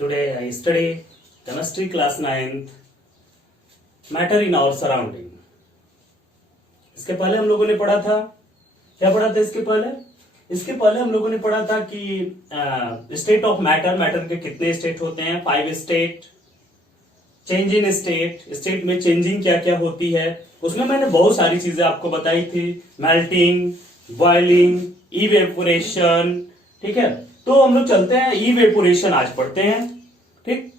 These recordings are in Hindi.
Today I study chemistry class 9th, matter in our surrounding. इसके पहले हम लोगों ने पढ़ा था, क्या पढ़ा था इसके पहले हम लोगों ने पढ़ा था कि स्टेट ऑफ मैटर के कितने स्टेट होते हैं, 5 स्टेट, चेंज इन स्टेट में चेंजिंग क्या क्या होती है। उसमें मैंने बहुत सारी चीजें आपको बताई थी, मेल्टिंग, बॉइलिंग, इवेपोरेशन, ठीक है। तो हम लोग चलते हैं इवेपोरेशन आज पढ़ते हैं, ठीक।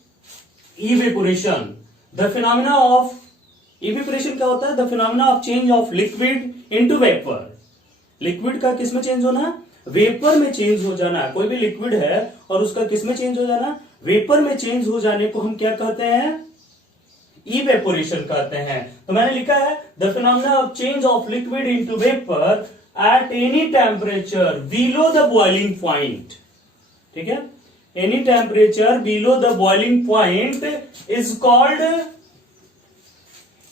Evaporation, the phenomena of evaporation क्या होता है? The phenomena of change of liquid into vapour. Liquid का किसमें चेंज होना? वेपर में चेंज हो जाना। कोई भी लिक्विड है और उसका किसमें चेंज हो जाना? वेपर में चेंज हो जाने को हम क्या कहते हैं? इवेपोरेशन कहते हैं। तो मैंने लिखा है the phenomena of change of liquid into vapour at any temperature below the boiling point, ठीक है। Any temperature below the boiling point is called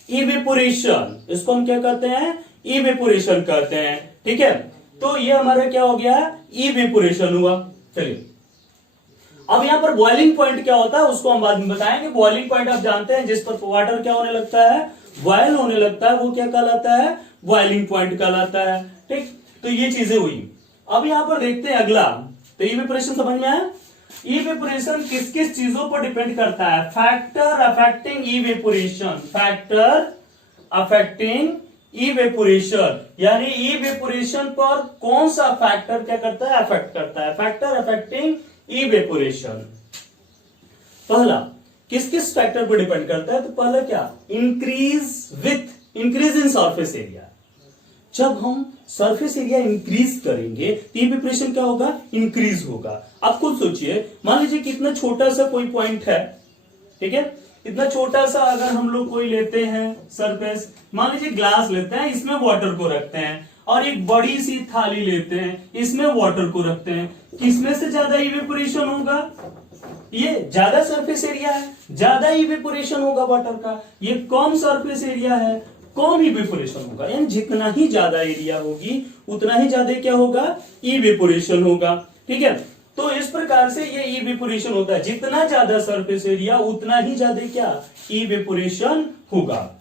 evaporation. इसको हम क्या कहते हैं? इवेपोरेशन कहते हैं, ठीक है। तो ये हमारा क्या हो गया? इवेपोरेशन हुआ। चलिए अब यहां पर बॉइलिंग पॉइंट क्या होता है उसको हम बाद में बताएंगे। बॉइलिंग पॉइंट आप जानते हैं जिस पर वाटर क्या होने लगता है? बॉयल होने लगता है, वो क्या कहलाता है? बॉइलिंग पॉइंट कहलाता है, ठीक। तो ये चीजें हुई। अब यहां पर देखते हैं अगला। तो इवेपोरेशन समझ में आया? इवेपोरेशन किस किस चीजों पर डिपेंड करता है? Factor affecting evaporation, factor affecting evaporation, यानी इवेपोरेशन पर कौन सा फैक्टर क्या करता है? अफेक्ट करता है। फैक्टर अफेक्टिंग इवेपोरेशन पहला किस किस फैक्टर पर डिपेंड करता है? तो पहला क्या? Increase in surface area. जब हम सरफेस एरिया इंक्रीज करेंगे तो इवेपोरेशन क्या होगा? इंक्रीज होगा। आप खुद सोचिए, मान लीजिए कितना छोटा सा कोई पॉइंट है, ठीक है। इतना छोटा सा अगर हम लोग कोई लेते हैं सरफेस, मान लीजिए ग्लास लेते हैं, इसमें वाटर को रखते हैं, और एक बड़ी सी थाली लेते हैं, इसमें वाटर को रखते हैं, किसमें से ज्यादा इवेपोरेशन होगा? ये ज्यादा सरफेस एरिया है, ज्यादा इवेपोरेशन होगा वाटर का। ये कम सरफेस एरिया है, कम इवेपोरेशन होगा। यानी जितना ही ज्यादा एरिया होगी उतना ही ज्यादा क्या होगा? इवेपोरेशन होगा, ठीक है। तो इस प्रकार से ये इवेपोरेशन होता है। जितना ज्यादा सरफेस एरिया उतना ही ज्यादा क्या? इवेपोरेशन होगा,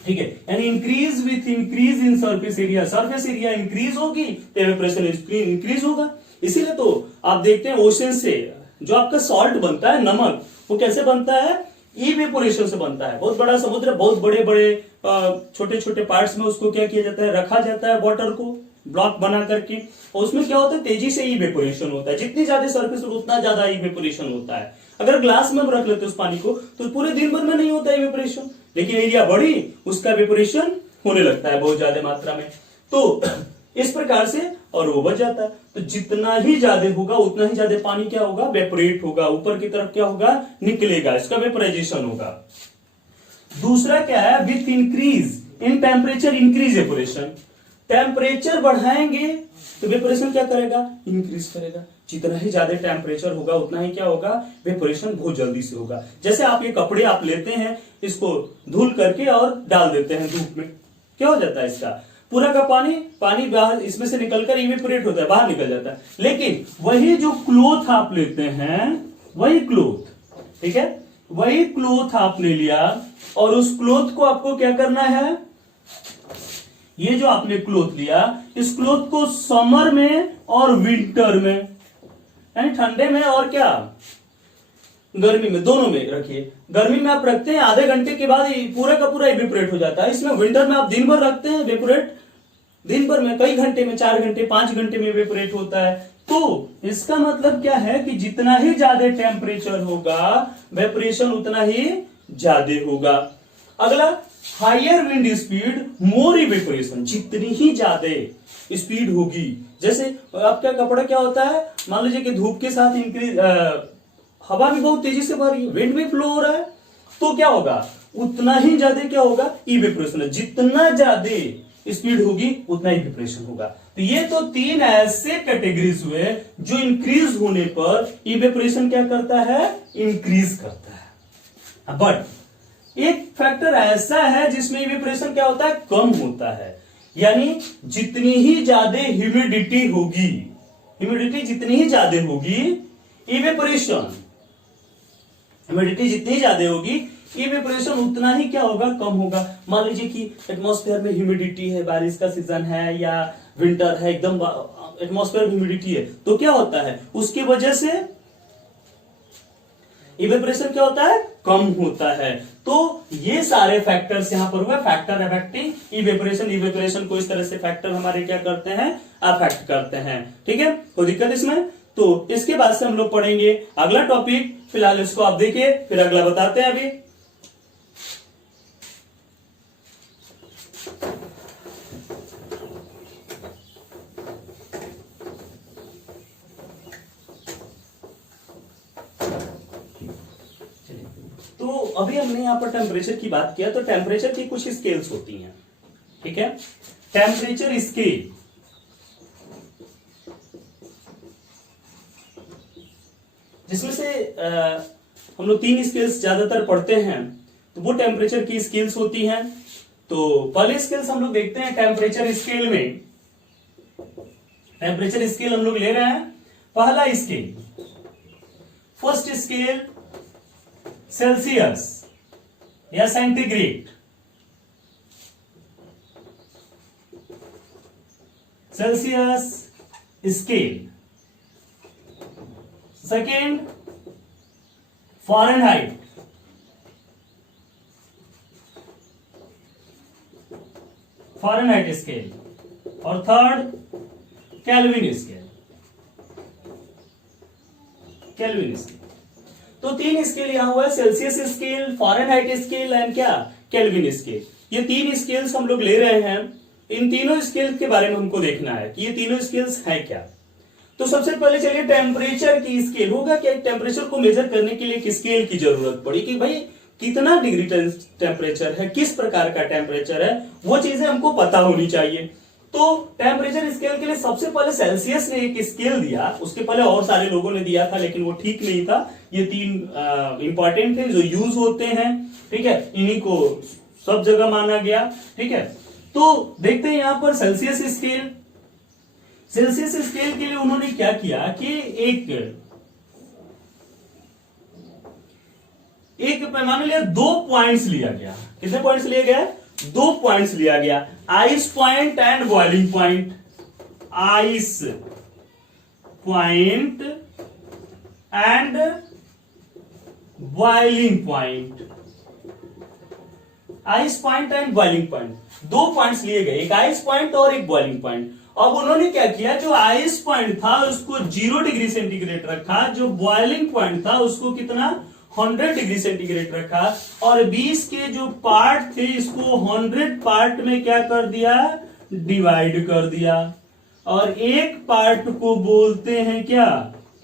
ठीक है। यानी increase with increase in surface area, surface area increase होगी तो इवेपोरेशन इंक्रीज होगा। इसीलिए तो आप देखते हैं ओशन से जो आपका सॉल्ट बनता है, नमक, वो कैसे बनता है? इवेपोरेशन से बनता है। बहुत बड़ा समुद्र, बहुत बड़े बड़े छोटे छोटे पार्ट्स में उसको क्या किया जाता है? रखा जाता है वाटर को ब्लॉक बना करके, और उसमें क्या होता है? तेजी से इवेपोरेशन होता है। जितनी ज्यादा सरफेस उतना ज्यादा इवेपोरेशन होता है। अगर ग्लास में हम रख लेते उस पानी को तो पूरे दिन भर में नहीं होता इवेपोरेशन, लेकिन एरिया बढ़ी उसका इवेपोरेशन होने लगता है बहुत ज्यादा मात्रा में। तो इस प्रकार से और वो बच जाता है। तो जितना ही ज्यादा होगा उतना ही ज्यादा पानी क्या होगा? वेपोरेट होगा, ऊपर की तरफ क्या होगा? निकलेगा, इसका वेपोराइजेशन होगा। दूसरा क्या है? With increase in temperature increase evaporation. Temperature बढ़ाएंगे तो वेपोरेशन क्या करेगा? इंक्रीज करेगा। जितना ही ज्यादा टेम्परेचर होगा उतना ही क्या होगा? वेपोरेशन बहुत जल्दी से होगा। जैसे आप ये कपड़े आप लेते हैं, इसको धुल करके और डाल देते हैं धूप में, क्या हो जाता है? इसका पूरा का पानी बाहर इसमें से निकलकर इवेपोरेट होता है, बाहर निकल जाता है। लेकिन वही जो क्लोथ आप लेते हैं, वही क्लोथ, ठीक है, वही क्लोथ आपने लिया और उस क्लोथ को आपको क्या करना है? ये जो आपने क्लोथ लिया, इस क्लोथ को समर में और विंटर में, यानी ठंडे में और क्या गर्मी में, दोनों में रखिए। गर्मी में आप रखते हैं, आधे घंटे के बाद पूरा का पूरा इवेपोरेट हो जाता है। इसमें विंटर में आप दिन भर रखते हैं, इवेपोरेट दिन भर में, कई घंटे में, 4 घंटे 5 घंटे में इवेपोरेट होता है। तो इसका मतलब क्या है कि जितना ही ज्यादा टेम्परेचर होगा वेपोरेशन उतना ही ज्यादा होगा। अगला, हायर विंड स्पीड मोर इवेपोरेशन। जितनी ही ज्यादा स्पीड होगी, जैसे आपका कपड़ा क्या होता है, मान लीजिए कि धूप के साथ इंक्रीज हवा भी बहुत तेजी से बढ़ रही है, विंड भी फ्लो हो रहा है, तो क्या होगा? उतना ही ज्यादा क्या होगा? इवेपोरेशन। जितना ज्यादा स्पीड होगी उतना इवेपोरेशन होगा। तो ये तो 3 ऐसे कैटेगरीज हुए जो इंक्रीज होने पर इवेपोरेशन क्या करता है? इंक्रीज करता है। बट एक फैक्टर ऐसा है जिसमें इवेपोरेशन क्या होता है? कम होता है। यानी जितनी ही ज्यादा ह्यूमिडिटी होगी, ह्यूमिडिटी जितनी ही ज्यादा होगी इवेपोरेशन, ह्यूमिडिटी जितनी ज्यादा होगी इवेपोरेशन उतना ही क्या होगा, कम होगा। मान लीजिए कि एटमॉस्फेयर में ह्यूमिडिटी है, बारिश का सीजन है या विंटर है, एकदम एटमॉस्फेयर ह्यूमिडिटी है, तो क्या होता है उसकी वजह से इवेपोरेशन क्या होता है, कम होता है। तो ये सारे फैक्टर्स यहां पर हुए, फैक्टर अफेक्टिंग इवेपोरेशन। इवेपोरेशन को इस तरह से फैक्टर हमारे क्या करते हैं, अफेक्ट करते हैं। ठीक है, कोई दिक्कत इसमें? तो इसके बाद से हम लोग पढ़ेंगे अगला टॉपिक। फिलहाल इसको आप देखिए, फिर अगला बताते हैं। अभी तो अभी हमने यहां पर टेम्परेचर की बात किया, तो टेम्परेचर की कुछ स्केल्स होती हैं। ठीक है, टेम्परेचर स्केल, जिसमें से हम लोग 3 स्केल्स ज्यादातर पढ़ते हैं, तो वो टेम्परेचर की स्केल्स होती हैं। तो पहले स्केल्स हम लोग देखते हैं टेम्परेचर स्केल में। टेम्परेचर स्केल हम लोग ले रहे हैं। पहला स्केल, फर्स्ट स्केल सेल्सियस या centigrade, Celsius scale. Second Fahrenheit, Fahrenheit scale. और third Kelvin scale, Kelvin scale. तो 3 स्केल यहां हुआ है, Celsius scale, Fahrenheit scale and क्या, केल्विन स्केल। ये 3 स्केल्स हम लोग ले रहे हैं। इन तीनों स्केल के बारे में हमको देखना है कि ये तीनों स्केल्स हैं क्या। तो सबसे पहले चलिए टेम्परेचर की स्केल। होगा क्या, टेम्परेचर को मेजर करने के लिए एक स्केल की जरूरत पड़ी कि भाई कितना डिग्री टेम्परेचर है, किस प्रकार का टेम्परेचर है, वो चीजें हमको पता होनी चाहिए। तो टेम्परेचर स्केल के लिए सबसे पहले सेल्सियस ने एक स्केल दिया, उसके पहले और सारे लोगों ने दिया था लेकिन वो ठीक नहीं था। ये 3 इंपॉर्टेंट थे जो यूज होते हैं। ठीक है, इन्हीं को सब जगह माना गया। ठीक है, तो देखते हैं यहां पर सेल्सियस स्केल। सेल्सियस स्केल के लिए उन्होंने क्या किया कि एक पैमाना लिया, 2 पॉइंट्स लिया गया। कितने पॉइंट्स लिए गए, 2 पॉइंट्स लिया गया, ice point and boiling point. Ice point and boiling point, ice point and boiling point. 2 points लिए गए, एक आइस पॉइंट और एक बॉइलिंग पॉइंट। अब उन्होंने क्या किया, जो आइस पॉइंट था उसको 0 डिग्री सेंटीग्रेड रखा, जो बॉइलिंग पॉइंट था उसको कितना, 100 डिग्री सेंटीग्रेड रखा, और 20 के जो पार्ट थे इसको 100 पार्ट में क्या कर दिया, डिवाइड कर दिया। और एक पार्ट को बोलते हैं क्या,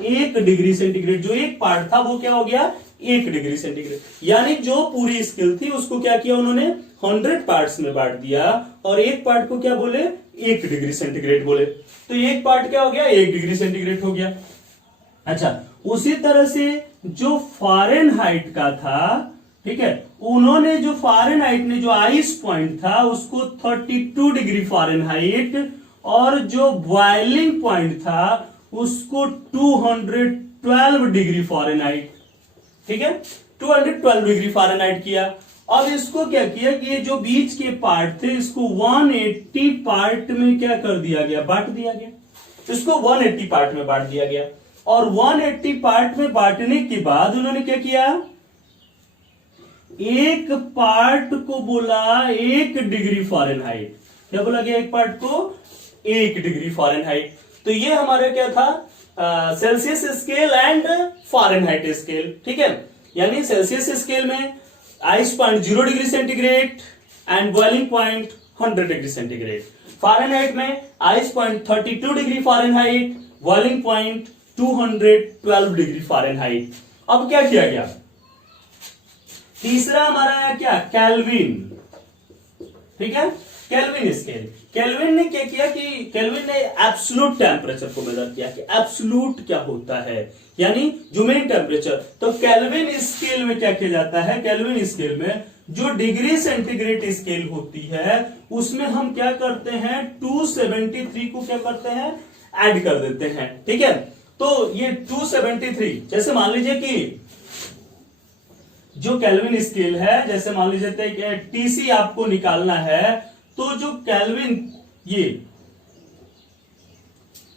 1 डिग्री सेंटीग्रेड। जो एक पार्ट था वो क्या हो गया, 1 डिग्री सेंटीग्रेड। यानी जो पूरी स्केल थी उसको क्या किया उन्होंने, 100 पार्ट्स में बांट दिया, और एक पार्ट को क्या बोले, 1 डिग्री सेंटीग्रेड बोले। तो एक पार्ट क्या हो गया, 1 डिग्री सेंटीग्रेड हो गया। अच्छा, उसी तरह से जो फ़ारेनहाइट का था, ठीक है, उन्होंने जो फ़ारेनहाइट ने जो आइस पॉइंट था उसको 32 डिग्री फ़ारेनहाइट, और जो बॉइलिंग पॉइंट था उसको 212 डिग्री फ़ारेनहाइट। ठीक है, 212 डिग्री फ़ारेनहाइट किया। अब इसको क्या किया कि ये जो बीच के पार्ट थे इसको 180 पार्ट में क्या कर दिया गया, बांट दिया गया। इसको 180 पार्ट में बांट दिया गया, और 180 पार्ट में बांटने के बाद उन्होंने क्या किया, एक पार्ट को बोला 1 डिग्री फ़ारेनहाइट। क्या बोला गया, एक पार्ट को 1 डिग्री फ़ारेनहाइट। तो ये हमारा क्या था, Celsius scale and Fahrenheit scale. ठीक है, यानी सेल्सियस स्केल में ice point 0 degree centigrade and boiling point 100 degree centigrade. Fahrenheit में ice point 32 degree Fahrenheit, boiling point 212 degree Fahrenheit. अब क्या किया गया, तीसरा हमारा है क्या, केल्विन। ठीक है, केल्विन स्केल। केल्विन ने क्या किया कि केल्विन ने एब्सोल्यूट टेम्परेचर को मेजर किया कि एब्सोल्यूट क्या होता है, यानी जो मेन टेम्परेचर। तो केल्विन स्केल में क्या किया जाता है, केल्विन स्केल में जो डिग्री सेंटीग्रेड स्केल होती है उसमें हम क्या करते हैं, 273 को क्या करते हैं, ऐड कर देते हैं। ठीक है, तो ये 273, जैसे मान लीजिए कि जो केल्विन स्केल है, जैसे मान लीजिए कि टीसी आपको निकालना है, तो जो केल्विन, ये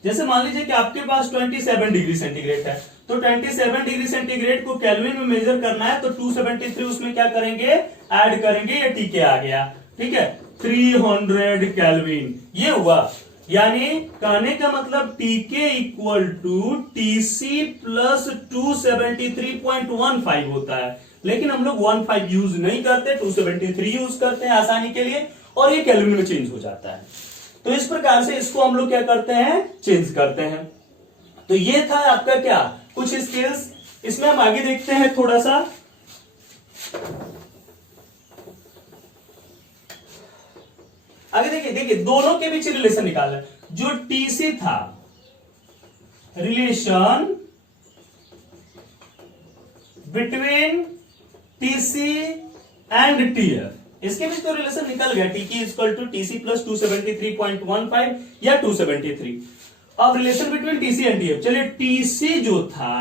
जैसे मान लीजिए कि आपके पास 27 डिग्री सेंटीग्रेड है, तो 27 डिग्री सेंटीग्रेड को केल्विन में मेजर करना है, तो 273 उसमें क्या करेंगे, ऐड करेंगे, ये टीके आ गया, ठीक है, 300 केल्विन ये हुआ। यानी कहने का मतलब टीके इक्वल टू टीसी प्लस 273.15 होता है, लेकिन हम लोग 15 यूज नहीं करते, 273 यूज करते हैं आसानी के लिए, और ये केल्विन में चेंज हो जाता है। तो इस प्रकार से इसको हम लोग क्या करते हैं, चेंज करते हैं। तो ये था आपका क्या, कुछ स्किल्स। इसमें हम आगे देखते हैं थोड़ा सा। आगे देखिए दोनों के बीच रिलेशन निकालना। जो टीसी था, relation between TC and TF, इसके बीच तो रिलेशन निकल गया, टीकी इक्वल टू टीसी प्लस 273.15 या 273। अब relation between TC and TF, चलिए टीसी जो था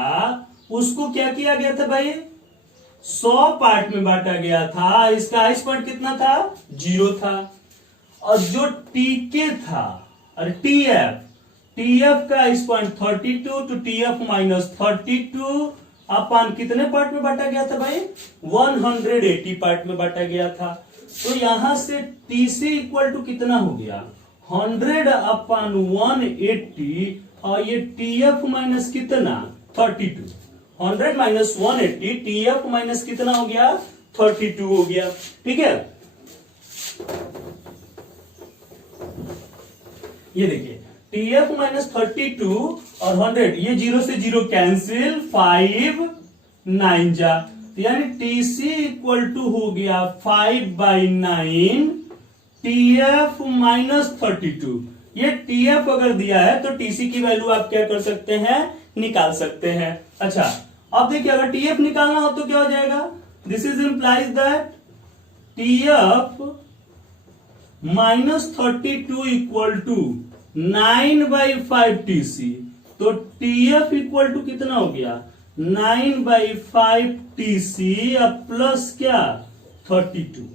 उसको क्या किया गया था भाई, 100 पार्ट में बांटा गया था, इसका हाईएस्ट पॉइंट कितना था, 0 था। और जो टीके था और टीएफ का हाईएस्ट पॉइंट 32, तो टीएफ माइनस 32 अपान कितने पार्ट में बांटा गया था भाई, 180 पार्ट में बांटा गया था। तो यहां से टीसी इक्वल टू कितना हो गया, 100 अपान 180, और ये टीएफ माइनस कितना, 32, 100 माइनस 180, टीएफ माइनस कितना हो गया, 32 हो गया, ठीक है। ये देखिए टीएफ माइनस 32 और 100, ये 0 से 0 कैंसिल, 5 9 जा, तो यानी टीसी इक्वल टू हो गया 5/9 टीएफ माइनस 32। ये टीएफ अगर दिया है तो टीसी की वैल्यू आप क्या कर सकते हैं, निकाल सकते हैं। अच्छा अब देखिए अगर टीएफ निकालना हो तो क्या हो जाएगा, this is implies that T F minus 32 equal to 9/5 T C, तो टीएफ इक्वल टू कितना हो गया, 9/5 टीसी अब प्लस क्या 32,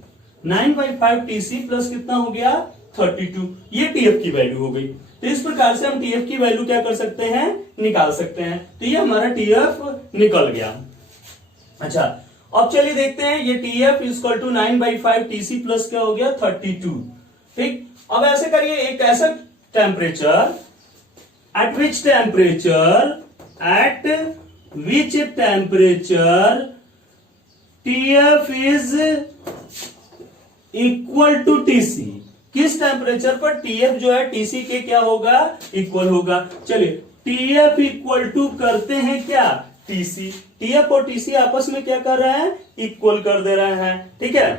9/5 टीसी प्लस कितना हो गया 32, ये टीएफ की वैल्यू हो गई। तो इस प्रकार से हम टीएफ की वैल्यू क्या कर सकते हैं, निकाल सकते हैं। तो ये हमारा टीएफ निकल गया। अच्छा अब चलिए देखते हैं, ये T F equal to 9/5 T C plus क्या हो गया 32, ठीक। अब ऐसे करिए, एक ऐसा temperature, at which temperature TF is equal to TC, किस टेम्परेचर पर TF जो है TC के क्या होगा, इक्वल होगा। चलिए TF इक्वल टू करते हैं क्या, TC, TF और TC आपस में क्या कर रहे हैं, इक्वल कर दे रहे हैं, ठीक है।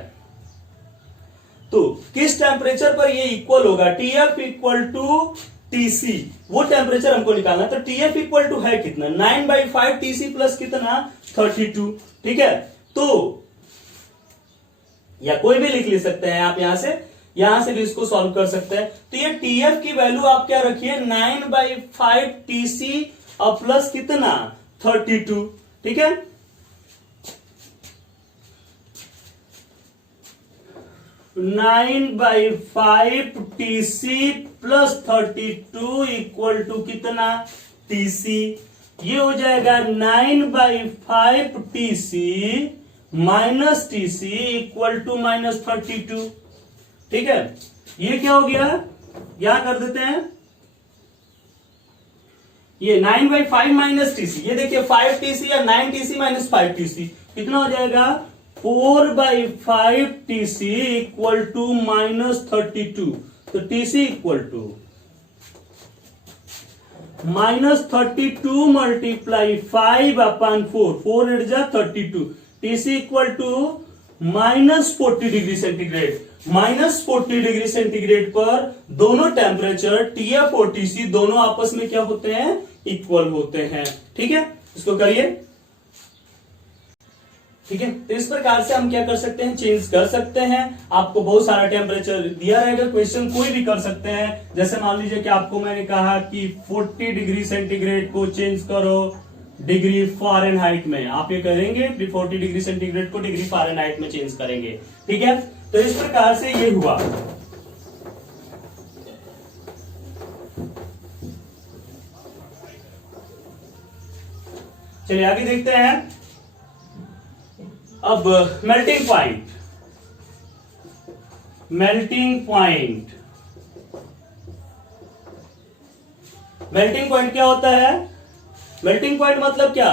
तो किस टेम्परेचर पर ये इक्वल होगा, TF इक्वल टू TC, वो टेम्परेचर हमको निकालना है। तो TF इक्वल टू है कितना, 9/5 TC प्लस कितना 32, ठीक है। तो या कोई भी लिख ले सकते हैं आप, यहां से भी इसको सॉल्व कर सकते हैं। तो ये TF की वैल्यू आप क्या रखिए, 9/5 TC और प्लस कितना 32, ठीक है। Nine by 5 T C plus 32 equal to कितना टीसी, ये हो जाएगा 9/5 T C minus T C equal to minus 32, ठीक है। ये क्या हो गया, यहां कर देते हैं, ये 9/5 माइनस टीसी, ये देखिए 5 टीसी या 9 टीसी माइनस 5 टीसी कितना हो जाएगा, 4/5 TC इक्वल टू माइनस 32, तो TC equal to minus 32 multiply 5/4, 4 8 जा 32, TC equal to minus 40 degree centigrade. Minus 40 degree centigrade पर दोनों टेम्परेचर TF और TC दोनों आपस में क्या होते हैं, इक्वल होते हैं, ठीक है। इसको करिए, ठीक है। तो इस प्रकार से हम क्या कर सकते हैं, चेंज कर सकते हैं। आपको बहुत सारा टेम्परेचर दिया रहेगा, क्वेश्चन कोई भी कर सकते हैं। जैसे मान लीजिए कि आपको मैंने कहा कि 40 डिग्री सेंटीग्रेड को चेंज करो डिग्री फ़ारेनहाइट में, आप ये करेंगे 40 डिग्री सेंटीग्रेड को डिग्री फ़ारेनहाइट में चेंज करेंगे। ठीक है, तो इस प्रकार से ये हुआ। चलिए आगे देखते हैं। अब melting point, melting point, melting point क्या होता है? मेल्टिंग पॉइंट मतलब क्या?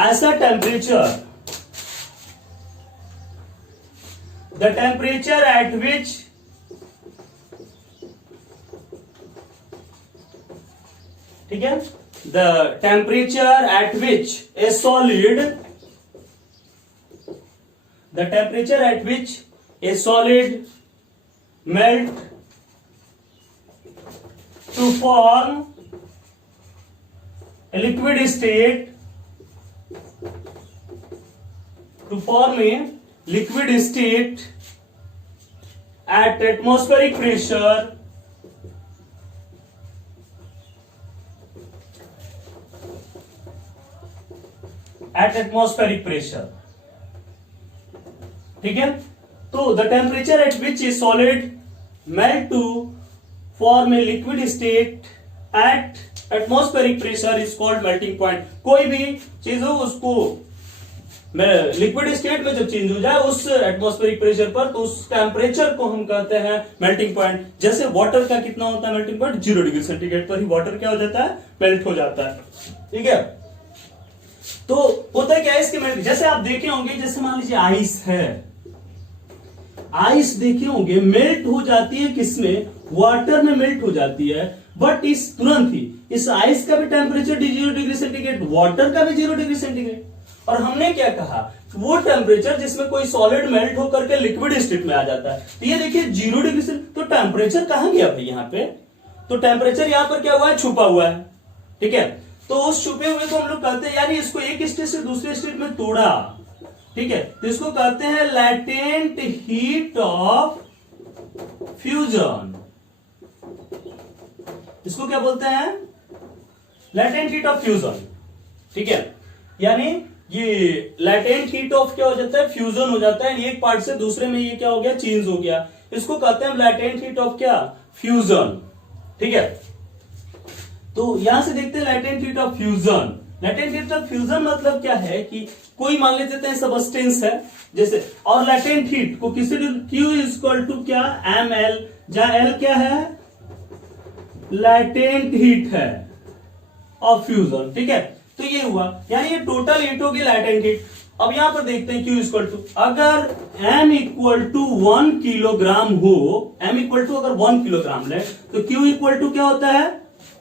ऐसा टेम्परेचर, द टेम्परेचर एट विच ठीक है, the temperature at which a solid, the temperature at which a solid melt to form a liquid state, to form a liquid state at atmospheric pressure, at atmospheric pressure। ठीक है, तो the temperature at which a solid melt to form a liquid state at atmospheric pressure is called melting point. कोई भी चीज हो उसको लिक्विड स्टेट में जब चेंज हो जाए उस एटमॉस्फेरिक प्रेशर पर, तो उस टेम्परेचर को हम कहते हैं मेल्टिंग पॉइंट। जैसे वाटर का कितना होता है मेल्टिंग पॉइंट? 0 डिग्री सेंटीग्रेड पर ही वाटर क्या हो जाता है? मेल्ट हो जाता है। ठीक है, तो होता है क्या है इसके मेल्ट, जैसे आप देखे होंगे, जैसे मान लीजिए आइस है, आइस देखे होंगे मेल्ट हो जाती है किसमें? वाटर में मेल्ट हो जाती है, बट इस तुरंत ही इस आइस का भी टेम्परेचर 0 डिग्री सेंटीग्रेड, वाटर का भी 0 डिग्री सेंटीग्रेड। और हमने क्या कहा, वो टेम्परेचर जिसमें कोई सॉलिड मेल्ट होकर के लिक्विड स्टेट में आ जाता है। तो ये देखिए 0 डिग्री से, तो टेम्परेचर कहां गया भाई यहाँ पे? तो टेम्परेचर यहाँ पर क्या हुआ है? छुपा हुआ है। ठीक है, तो उस छुपे हुए को हम लोग कहते हैं, यानी इसको एक स्टेट से दूसरे स्टेट में तोड़ा। ठीक है, तो इसको कहते हैं लैटेंट हीट ऑफ फ्यूजन। इसको क्या बोलते हैं? Latent heat of fusion. ठीक है, यानी ये लैटेंट हीट ऑफ क्या हो जाता है? फ्यूजन हो जाता है, एक पार्ट से दूसरे में ये क्या हो गया? चेंज हो गया। इसको कहते हैं लैटेंट हीट ऑफ क्या? फ्यूजन। ठीक है, तो यहां से देखते हैं latent heat of fusion. Latent heat of fusion मतलब क्या है कि कोई मान लेते हैं सबस्टेंस है जैसे, और लैटेंट हीट को किसी Q इक्वल टू क्या? ml, जहां L क्या है? लैटेंट हीट है ऑफ फ्यूजन। ठीक है, तो ये हुआ, यानी ये टोटल हीट होगी लैटेंट हीट। अब यहां पर देखते हैं Q इक्वल टू, अगर M इक्वल टू 1 किलोग्राम हो, M इक्वल टू अगर 1 किलोग्राम ले, तो Q इक्वल टू क्या होता है?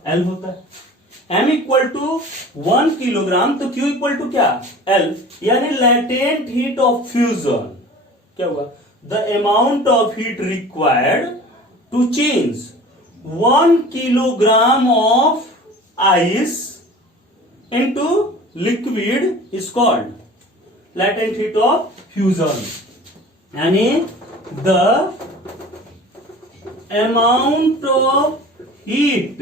L होता है। M इक्वल टू 1 किलोग्राम, तो Q इक्वल टू क्या? L, यानी लैटेंट हीट ऑफ फ्यूजन क्या हुआ? The amount of heat required to change 1 kilogram of ice into liquid is called latent heat of fusion. यानी the amount of heat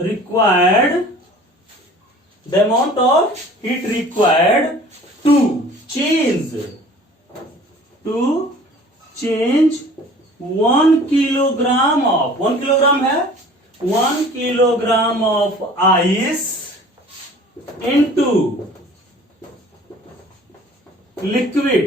required, the amount of heat required to change 1 kilogram of 1 kilogram है 1 kilogram of ice into liquid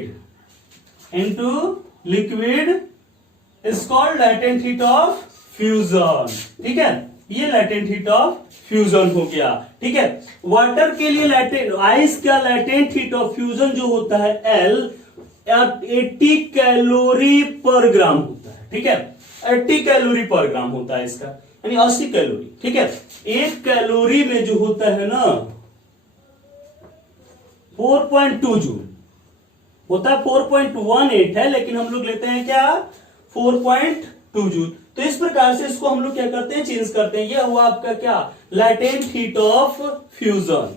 is called latent heat of fusion। ठीक है, ये लैटेंट हीट ऑफ फ्यूजन हो गया। ठीक है, वाटर के लिए लैटेंट, आइस का लैटेंट हीट ऑफ फ्यूजन जो होता है L 80 कैलोरी पर ग्राम होता है। ठीक है, 80 कैलोरी पर ग्राम होता है इसका, यानी 80 कैलोरी। ठीक है, 1 कैलोरी में जो होता है ना 4.2 जूल होता है, 4.18 है, लेकिन हम लोग लेते हैं क्या? 4.2 जूल। तो इस प्रकार से इसको हम लोग क्या करते हैं? चेंज करते हैं। यह हुआ आपका क्या? Latent heat of fusion.